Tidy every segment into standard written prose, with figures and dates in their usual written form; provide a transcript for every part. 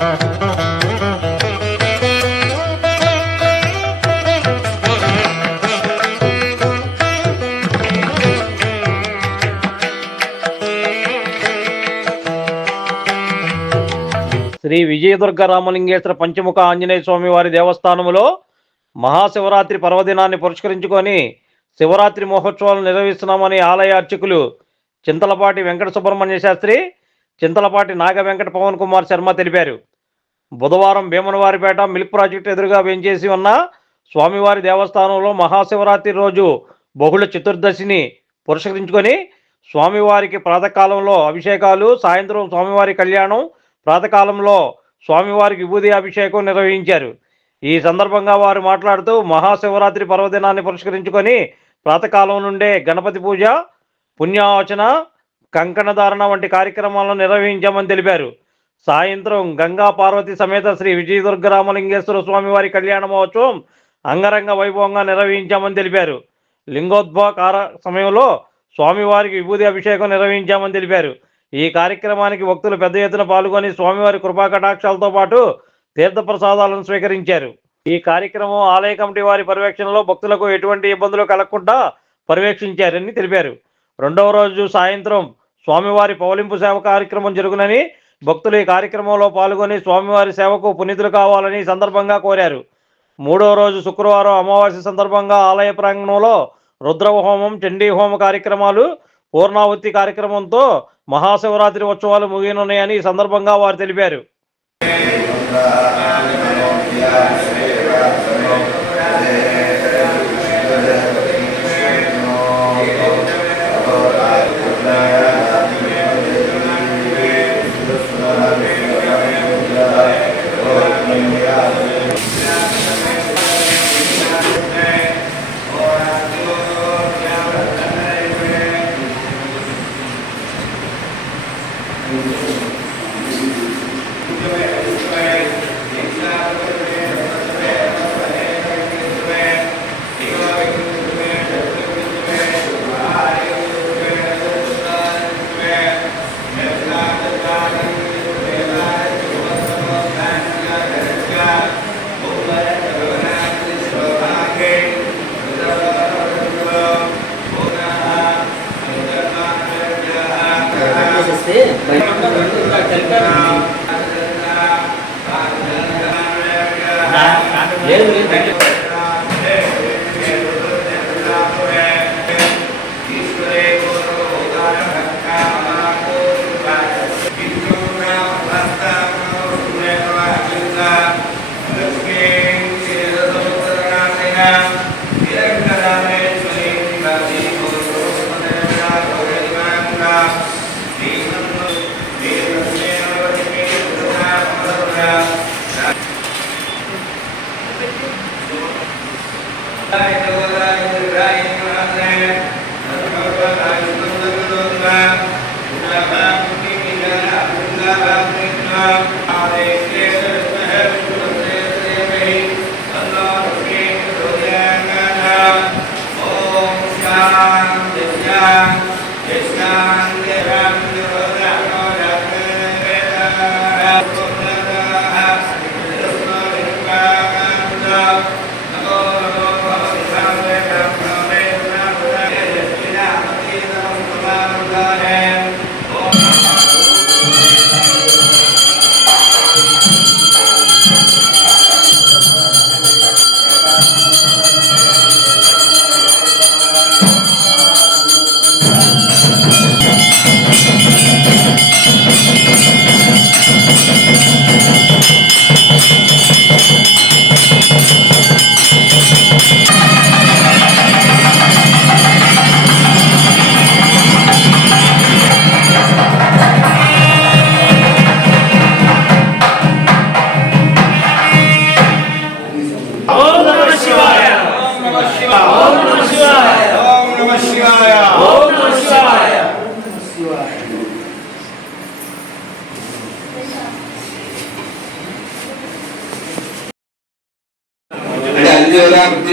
శ్రీ విజయదుర్గ రామలింగేశ్వర పంచముఖ ఆంజనేయ స్వామి వారి దేవస్థానములో మహాశివరాత్రి పర్వదినాన్ని పురస్కరించుకొని శివరాత్రి మహోత్సవాలు నిర్వహిస్తున్నామని ఆలయ అర్చకులు చింతలపాటి వెంకట సుబ్రహ్మణ్య శాస్త్రి, చింతలపాటి నాగ వెంకట పవన్ కుమార్ శర్మ తెలిపారు. బుధవారం భీమనవారిపేట మిల్క్ ప్రాజెక్టు ఎదురుగా వేంచేసి ఉన్న స్వామివారి దేవస్థానంలో మహాశివరాత్రి రోజు బహుళ చతుర్దశిని పురస్కరించుకొని స్వామివారికి ప్రాతకాలంలో అభిషేకాలు, సాయంత్రం స్వామివారి కళ్యాణం, ప్రాతకాలంలో స్వామివారికి విభూది అభిషేకం నిర్వహించారు. ఈ సందర్భంగా వారు మాట్లాడుతూ మహాశివరాత్రి పర్వదినాన్ని పురస్కరించుకొని ప్రాతకాలం నుండే గణపతి పూజ, పుణ్యావచన, కంకణధారణ వంటి కార్యక్రమాలను నిర్వహించామని తెలిపారు. సాయంత్రం గంగా పార్వతి సమేత శ్రీ విజయదుర్గ రామలింగేశ్వర స్వామివారి కళ్యాణ మహోత్సవం అంగరంగ వైభవంగా నిర్వహించామని తెలిపారు. లింగోద్భవ సమయంలో స్వామివారికి విభూది అభిషేకం నిర్వహించామని తెలిపారు. ఈ కార్యక్రమానికి భక్తులు పెద్ద ఎత్తున పాల్గొని స్వామివారి కృపా కటాక్షాలతో పాటు తీర్థప్రసాదాలను స్వీకరించారు. ఈ కార్యక్రమం ఆలయ కమిటీ వారి పర్యవేక్షణలో భక్తులకు ఎటువంటి ఇబ్బందులు కలగకుండా పర్యవేక్షించారని తెలిపారు. రెండవ రోజు సాయంత్రం స్వామివారి పౌలింపు సేవ కార్యక్రమం జరుగునని, భక్తులు ఈ కార్యక్రమంలో పాల్గొని స్వామివారి సేవకు పునీతులు కావాలని సందర్భంగా కోరారు. మూడవ రోజు శుక్రవారం అమావాస్య సందర్భంగా ఆలయ ప్రాంగణంలో రుద్రహోమం, చండీ హోమ కార్యక్రమాలు, పూర్ణాహుతి కార్యక్రమంతో మహాశివరాత్రి ఉత్సవాలు ముగియనున్నాయని ఈ సందర్భంగా వారు తెలిపారు.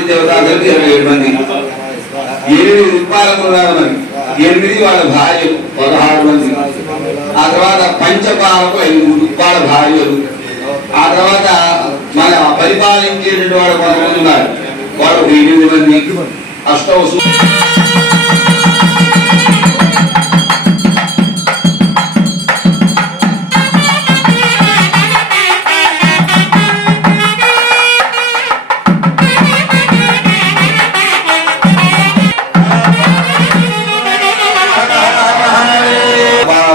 దేవతలకి 27 మంది, 8 ఉత్పాదకులు ఉన్నారు. మరి 8 వాళ్ళ భార్యలు 16 మంది. ఆ తర్వాత పంచపాలకు 5 ఉత్పాద భార్యలు, పరిపాలించేటువంటి వాడు కొంతమంది ఉన్నారు. వాడు 8 మంది అష్టవసు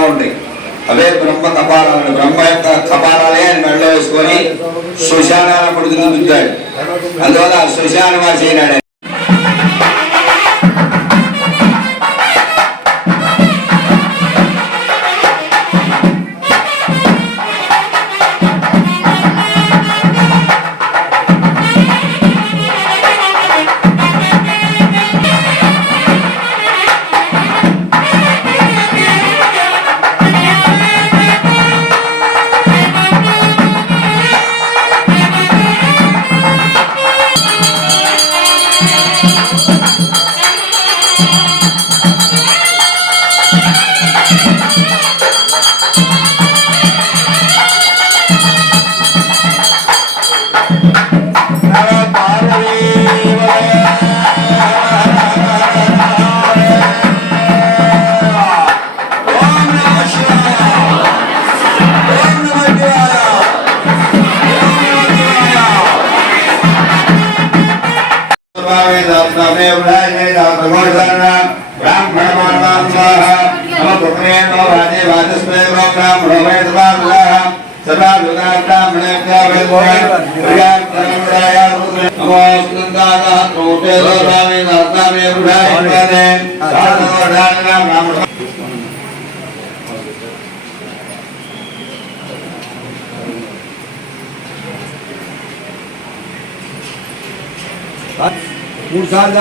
ఉంటాయి. అవే బ్రహ్మ కపాలాలు. బ్రహ్మ యొక్క కపాలాలే అని మెడలో వేసుకొని శ్మశానాల పడుతున్న దుద్దాడు. అందువల్ల శ్మశాన వాసి అయినాడు. Musal.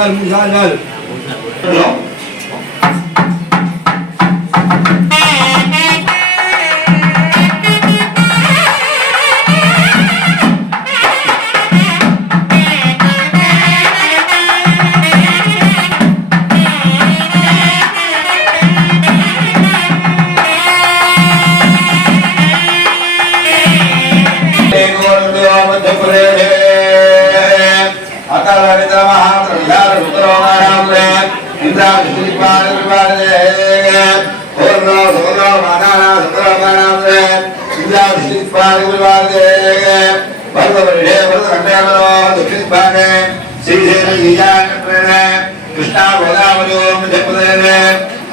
कृष्णा गोदावरी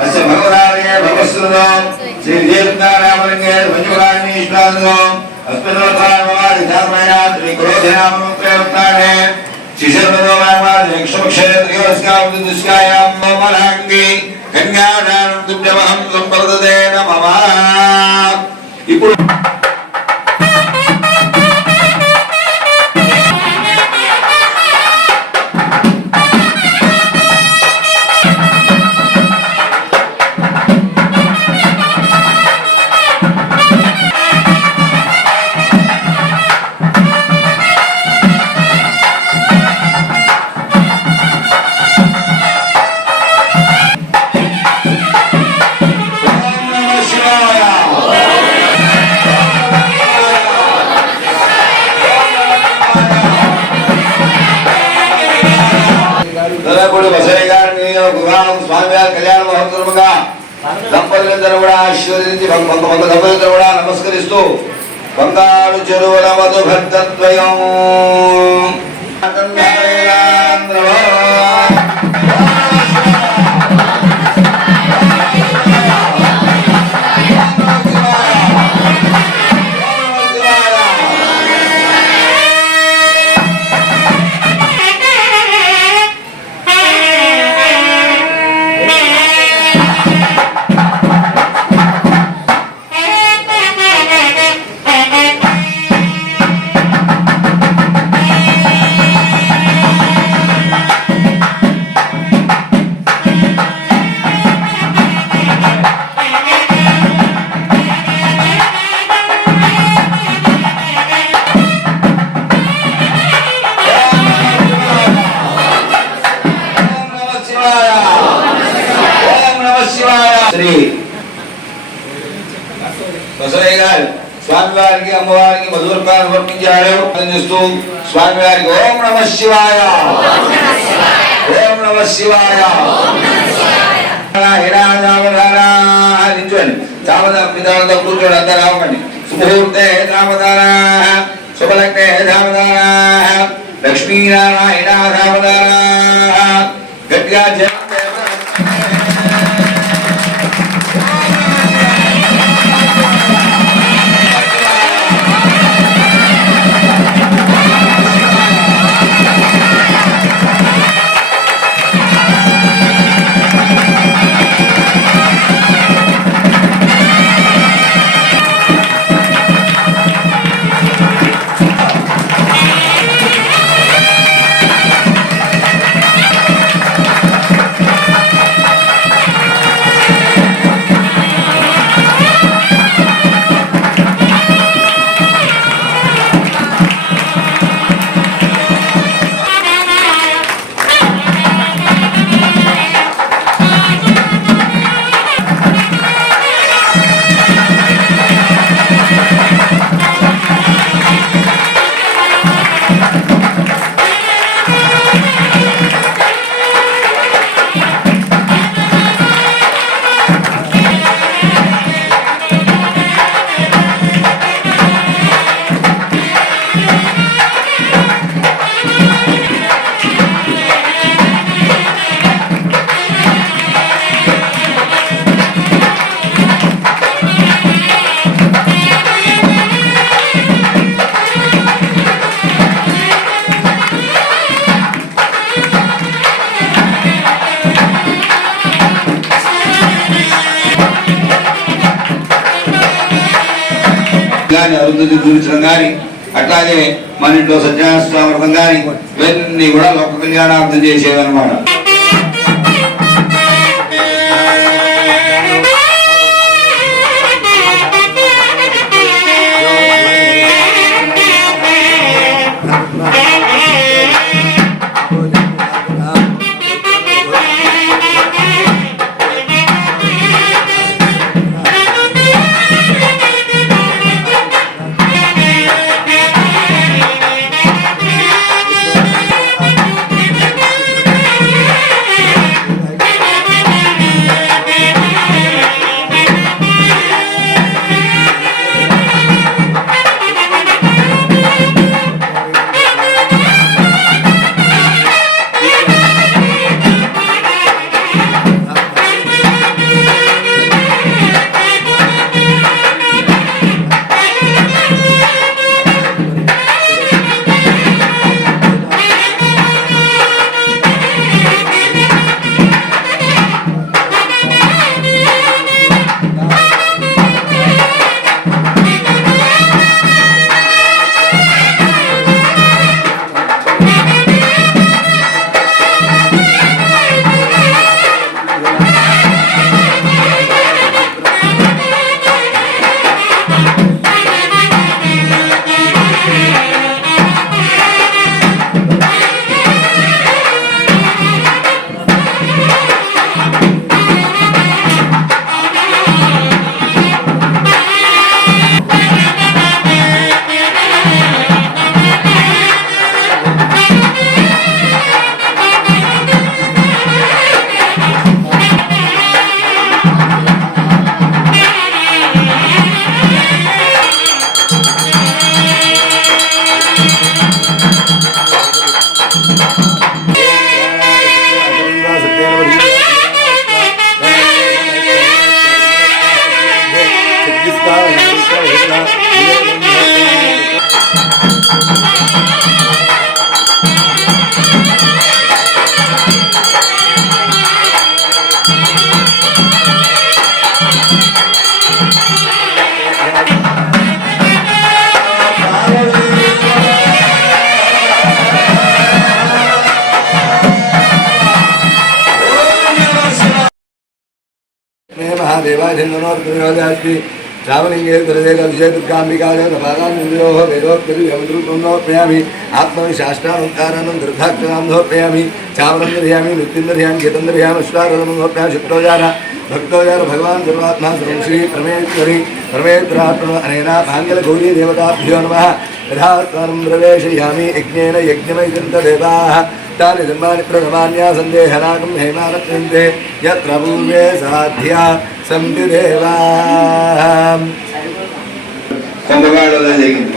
अस्य भगवदालये भगवत्सुरो श्री देवतारामलिंगे मंजुराणीश्वरो अस्मिन्नोत्तरामवादि धर्मया श्री क्रोधनामोत्तरे शिशुर्वदोमावादि क्षमक्षेत्रियोस्कावदुष्कायां ममलांगी कन्यादानं तुभ्यमहं संप्रदते नमः ఇప్పుడు దంపతులందరూ కూడా ఆశీర్వదించి దంపతులందరూ కూడా నమస్కరిస్తూ బంగారు చెరువుల మధు భక్తద్వయం అమ్మవారికి మధువర్పాన్ని సమర్పించారు. చేస్తూ స్వామి వారికి ఓం నమః శివాయ, ఓం నమః శివాయ. నిల్చోండి, తామదాతో కూర్చోండి, అంతా రావండి. సుముహూర్తే తామదాన, శుభలగ్నే తామదాన, లక్ష్మీనారాయణ తామదాన. గట్టిగా అరుంధతి చూపించడం కానీ, అట్లాగే మన ఇంట్లో సత్యనారాయణ కానీ ఇవన్నీ కూడా లోక కళ్యాణార్థం చేసేదన్నమాట. महादेवाधिन्नोर्गुणोदयास्ति रामलिंगे गुरुदेव विजय दुर्गाम्बिकादेव प्रभागान्विन्दोः वेदोक्तिर्यमद्रूपं आत्मविशाष्टानुकारानं दृढाक्षरां समर्पयामि चावलं दर्यामि नृत्यं दर्यामि गीतं दर्यामि अश्वारोहणं समर्पयामि शुक्रोजारा भक्तोदर भगवान सर्वात्मा सर्वं श्री परमेश्वरी परमेश्वरात्मनो अनेन माङ्गल्यगौरी देवताभ्यो नमः यथा स्थानं प्रवेशयामि यज्ञेन यज्ञमयितदेवाः तानि धर्माणि प्रणमान्या सन्देहनाकं हेमानक्यन्ते यत्र पूर्वे साध्या सन्ति देवाः కుంభమేళలో జరిగింది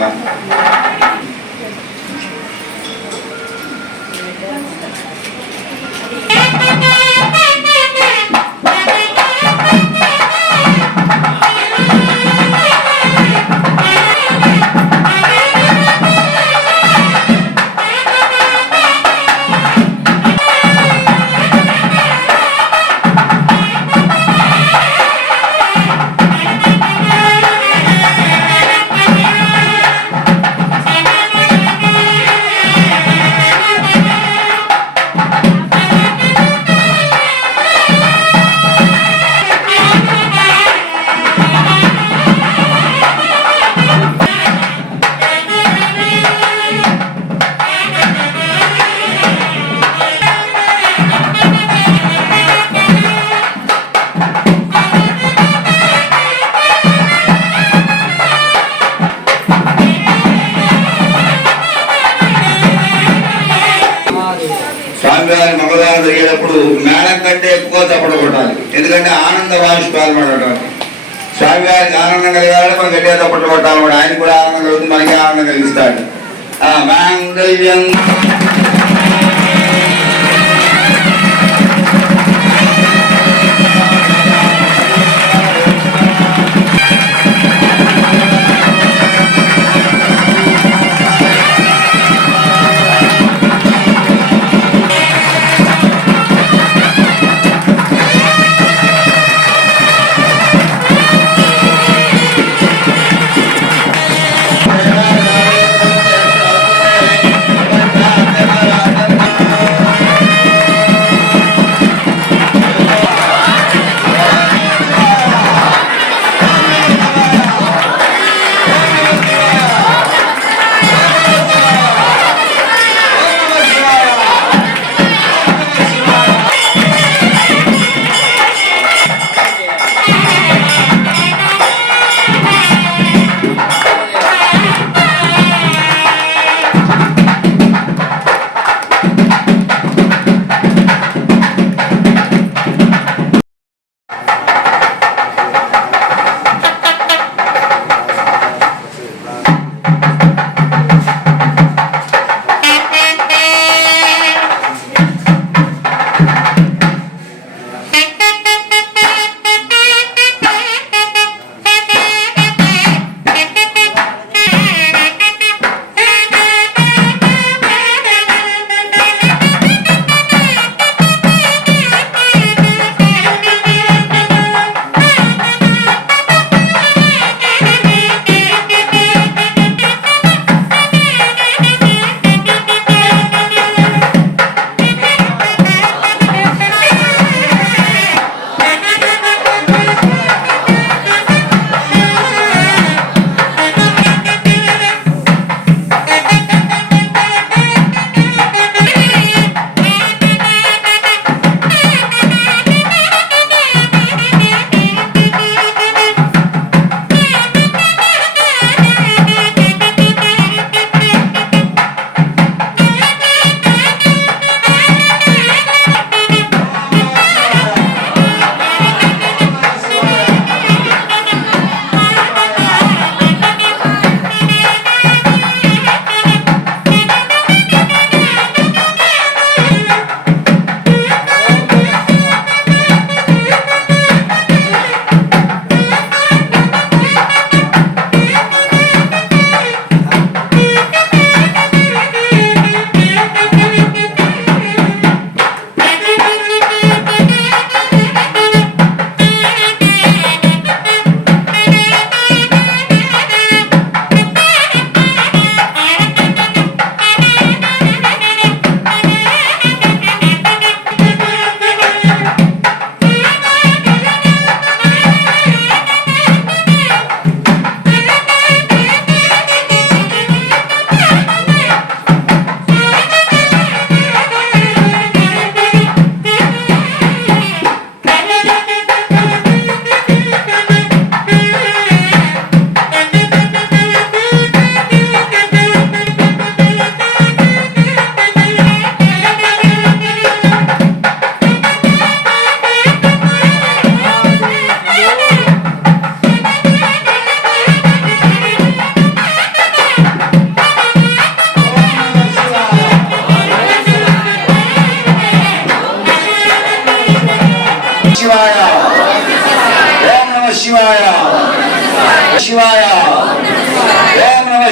స్వామివారి మంగళవారం జరిగేటప్పుడు మేళం కంటే ఎక్కువ చప్పట్లు కొట్టాలి. ఎందుకంటే ఆనంద బాష్పాలు పడటం. స్వామివారికి ఆనందం కలిగాలి, మనం గట్టిగా చప్పట్లు కొట్టాలి. ఆయన కూడా ఆనందం కలుగుతుంది, మనకి ఆనందం కలిగిస్తాడు. మాంగళ్యం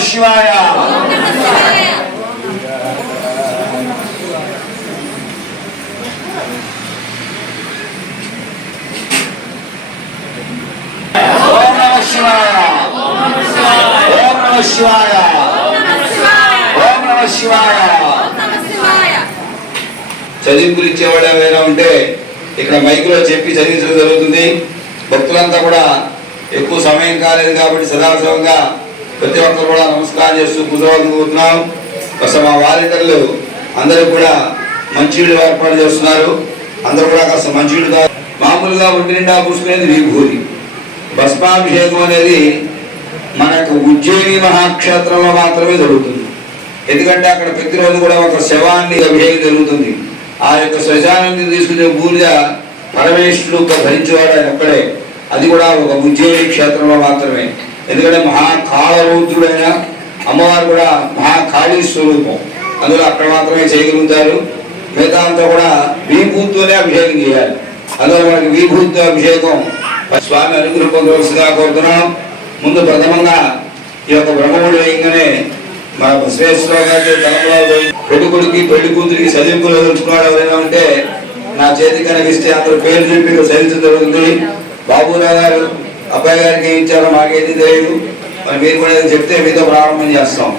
శివాయ. ఓం నమ శివాయ. ఓం నమ శివాయ. ఓం నమ శివాయ. చదివింపులు ఇచ్చేవాడు ఏమైనా ఉంటే ఇక్కడ మైకులో చెప్పి చదివించడం జరుగుతుంది. భక్తులంతా కూడా ఎక్కువ సమయం కాలేదు కాబట్టి సదాశివంగా ప్రతి ఒక్కరు కూడా నమస్కారం చేస్తూ కూర్చోవాలనుకుంటున్నాం. అసలు మా వాలంటీర్లు అందరూ కూడా మంచినీళ్ళు ఏర్పాటు చేస్తున్నారు. అందరూ కూడా కాస్త మంచినీళ్ళు మామూలుగా ఒంటి నిండా పూసుకునేది విభూతి. భస్మాభిషేకం అనేది మనకు ఉజ్జయిని మహాక్షేత్రంలో మాత్రమే జరుగుతుంది. ఎందుకంటే అక్కడ ప్రతిరోజు కూడా ఒక శవాన్ని అభిషేకం జరుగుతుంది. ఆ యొక్క శ్మశానాన్ని తీసుకునే బూడిద పరమేశ్వరుడు ధరించేవాడు ఆయన ఒక్కడే. అది కూడా ఒక ఉజ్జయిని క్షేత్రంలో మాత్రమే. ఎందుకంటే మహాకాళరూద్రుడైన అమ్మవారు కూడా మహాకాళీ స్వరూపం. అందులో అక్కడ మాత్రమే చేయగలుగుతారు. మిగతా అంతా కూడా విభూతితోనే అభిషేకం చేయాలి. అందులో మనకి విభూతితో అభిషేకం స్వామి అనుగ్రహం పొందవలసిగా కోరుతున్నాం. ముందు ప్రథమంగా ఈ యొక్క బ్రహ్మముడి వేయంగానే మన బసవేశ్వర గారి తలంలో పెళ్లి కొడుకు పెళ్లి కూతురికి చదివింపులు ఎదుర్కొన్నాడు ఎవరైనా ఉంటే నా చేతి కనిపిస్తే అందరూ పేరు చెప్పి చదివించడం జరుగుతుంది. బాబురావు గారు అబ్బాయి గారికి ఏం ఇచ్చారో మాకేది తెలియదు. మరి మీరు కూడా చెప్తే మీతో ప్రారంభం చేస్తాం.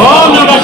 Om Namah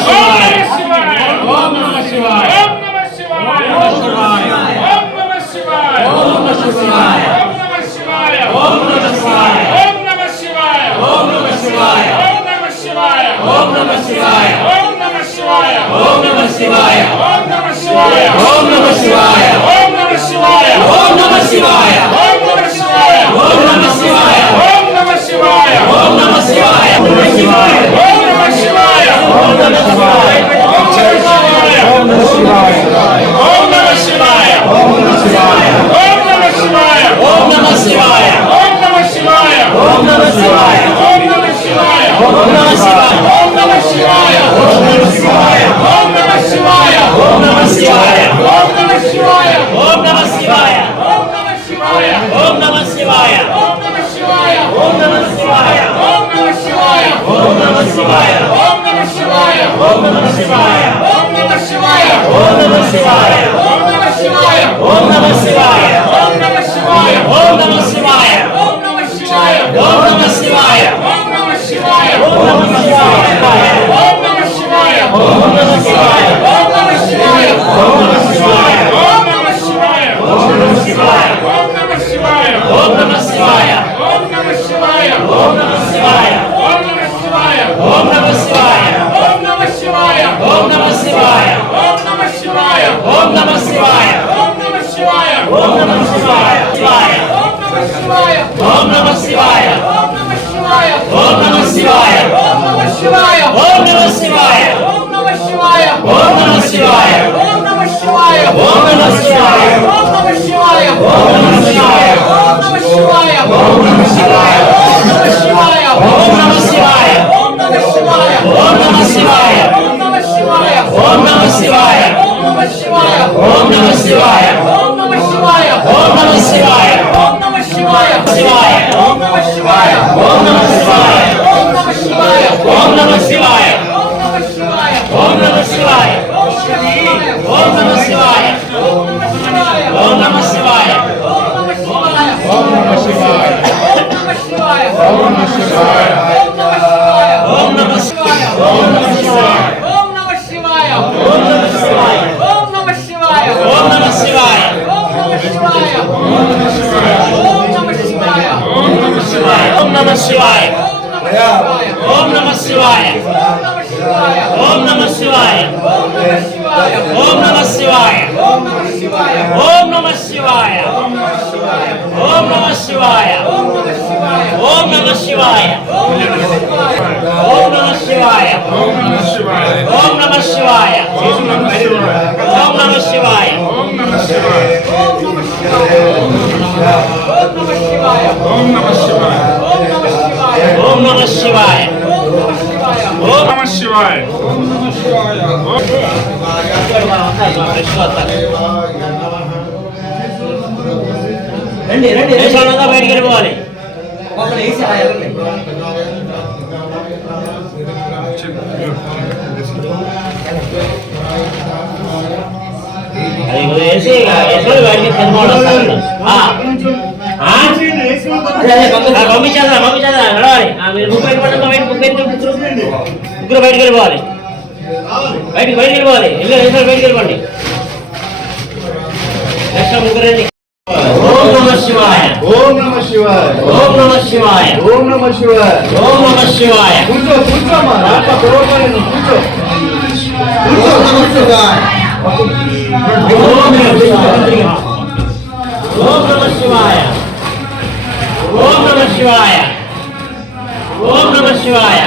Shivaya. ఓం నమః శివాయ ఓం నమః శివాయ ఓం నమః శివాయ ఓం నమః శివాయ ఓం నమః శివాయ ఓం నమః శివాయ ఓం నమః శివాయ ఓం నమః శివాయ ఓం నమః శివాయ ఓం నమః శివాయ ఓం నమః శివాయ ఓం నమః శివాయ ఓం నమః శివాయ ఓం నమః శివాయ రండి రండి దేశాలంతా బయటికి వెళ్ళిపోవాలి అది వేసి బయటికి పంపించేదా నడవాలి మీరు ముగ్గురు బయటికి వెళ్ళిపోవాలి బయటికి వెళ్ళిపోవాలి బయటికి వెళ్ళిపోండి ముగ్గురు రండి ఓం నమః శివాయ ఓం నమః శివాయ ఓం నమః శివాయ ఓం నమః శివాయ ఓం నమః శివాయ కూర్చోమ్మా రాక కూర్చో ఓం నమః శివాయ ఓం నమః శివాయ ఓం నమః శివాయ ఓం నమః శివాయ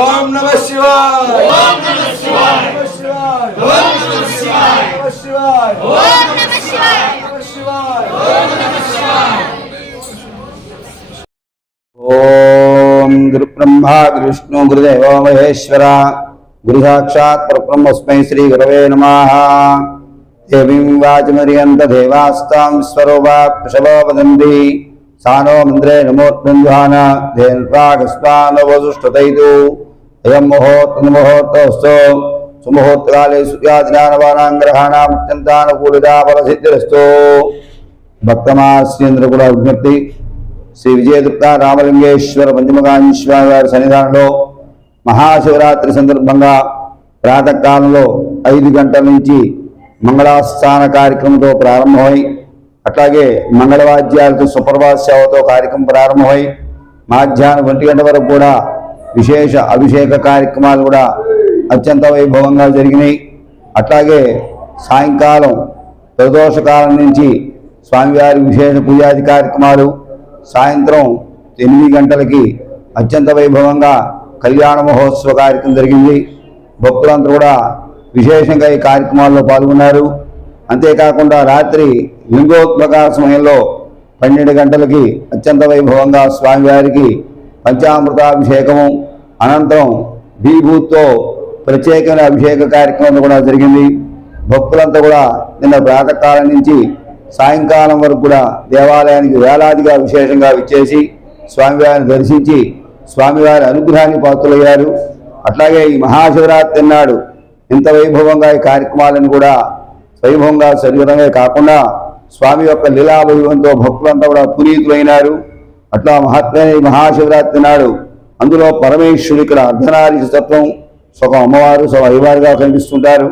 ఓం నమః శివాయ. ఓం నమః శివాయ. నమః శివాయ. ఓం నమః శివాయ. నమః శివాయ. ఓం నమః శివాయ. నమః శివాయ. ఓం నమః శివాయ. ఓం గురు బ్రహ్మ గురు విష్ణు గురుదేవో మహేశ్వర గురు సాక్షాత్ పరబ్రహ్మస్మై శ్రీ గురవే నమః. దేవీం వాచమర్యంత దేవాస్తాం స్వరూపాక్షవో వదంతి సానో మంత్రే నమోత్నంజాన ధేన్వాగస్మానవసుష్టతైదు అయం ముహూర్తోస్తు సుముహూర్తకాలే సూర్యాదినానవానాంగ్రహాణాం అత్యంతానుకూలితా ఫలసిద్ధిరస్తు. భక్తమాశ్రేంద్ర కూడా విజ్ఞప్తి. శ్రీ విజయదుర్గ రామలింగేశ్వర పంచముఖాంజనేయ వారి సన్నిధానంలో మహాశివరాత్రి సందర్భంగా ప్రాతకాలంలో 5 గంటల నుంచి మంగళాస్థాన కార్యక్రమంతో ప్రారంభమై అట్లాగే మంగళవాద్యాలతో సుప్రభాత సేవతో కార్యక్రమం ప్రారంభమై మధ్యాహ్నం 1 గంట వరకు కూడా విశేష అభిషేక కార్యక్రమాలు కూడా అత్యంత వైభవంగా జరిగినాయి. అట్లాగే సాయంకాలం ప్రదోషకాలం నుంచి స్వామివారి విశేష పూజాది కార్యక్రమాలు, సాయంత్రం 8 గంటలకి అత్యంత వైభవంగా కళ్యాణ మహోత్సవ కార్యక్రమం జరిగింది. భక్తులందరూ కూడా విశేషంగా ఈ కార్యక్రమాల్లో పాల్గొన్నారు. అంతేకాకుండా రాత్రి లింగోద్భవ సమయంలో 12 గంటలకి అత్యంత వైభవంగా స్వామివారికి పంచామృతాభిషేకము, అనంతరం బీభూత్తో ప్రత్యేకమైన అభిషేక కార్యక్రమం కూడా జరిగింది. భక్తులంతా కూడా నిన్న ప్రాతకాలం నుంచి సాయంకాలం వరకు కూడా దేవాలయానికి వేలాదిగా విశేషంగా విచ్చేసి స్వామివారిని దర్శించి స్వామివారి అనుగ్రహాన్ని పాత్రులయ్యారు. అట్లాగే ఈ మహాశివరాత్రి నాడు ఇంత వైభవంగా ఈ కార్యక్రమాలను కూడా వైభవంగా శరీరమే కాకుండా స్వామి యొక్క లీలా వైభవంతో భక్తులంతా కూడా పునీతులైనారు. అట్లా మహాశివరాత్రి నాడు అందులో పరమేశ్వరుడు ఇక్కడ అర్ధనారీశ్వరత్వం, సగం అమ్మవారు సగం అయ్యవారుగా కనిపిస్తుంటారు.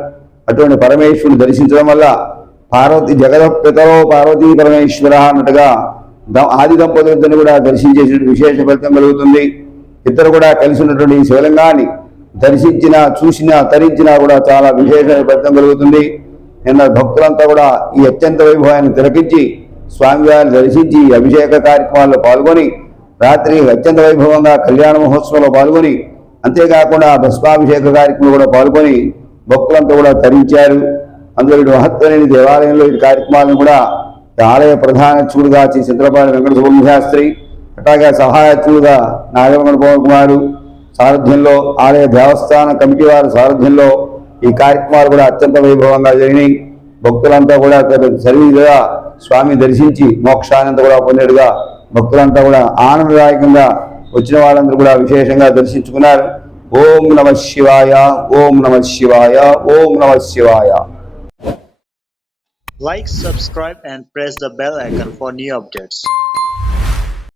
అటువంటి పరమేశ్వరుని దర్శించడం వల్ల పార్వతి జగదపితరో పార్వతీ పరమేశ్వర అన్నట్టుగా ఆది దంపతులిద్దరిని కూడా దర్శించేసిన విశేష ఫలితం కలుగుతుంది. ఇద్దరు కూడా కలిసి ఉన్నటువంటి శివలింగాన్ని దర్శించినా చూసినా తరించినా కూడా చాలా విశేష ఫలితం కలుగుతుంది. నిన్న భక్తులంతా కూడా ఈ అత్యంత వైభవాన్ని తిలకించి స్వామివారిని దర్శించి అభిషేక కార్యక్రమాల్లో పాల్గొని రాత్రి అత్యంత వైభవంగా కళ్యాణ మహోత్సవంలో పాల్గొని అంతేకాకుండా భస్మాభిషేక కార్యక్రమంలో కూడా పాల్గొని భక్తులంతా కూడా తరించారు. అందులో ఇటు మహత్వలేని దేవాలయంలో ఈ కార్యక్రమాలను కూడా ఆలయ ప్రధాన చూడుగా చిత్రపాటి వెంకట సుబ్రహ్మణ్య శాస్త్రి, అట్లాగే సహాయచుడుగా నాగమంగళ పవన్ కుమారు సారథ్యంలో, ఆలయ దేవస్థాన కమిటీ వారి సారథ్యంలో ఈ కార్యక్రమాలు కూడా అత్యంత వైభవంగా జరిగినాయి. భక్తులంతా కూడా సర్వీగా స్వామి దర్శించి మోక్షానంత కూడా పొందేడుగా భక్తులంతా కూడా ఆనందదాయకంగా వచ్చిన వాళ్ళందరూ కూడా విశేషంగా దర్శించుకున్నారు. ఓం నమః శివాయ, ఓం నమః శివాయ, ఓం నమః శివాయ. Like, subscribe and press the bell icon for new updates.